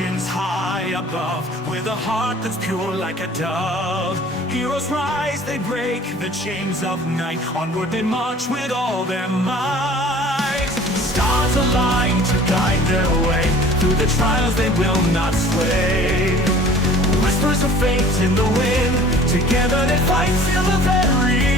oceans high above, with a heart that's pure like a dove. Heroes rise, they break the chains of night. Onward they march with all their might. Stars align to guide their way. Through the trials they will not sway. Whispers of fate in the wind, together they fight till the very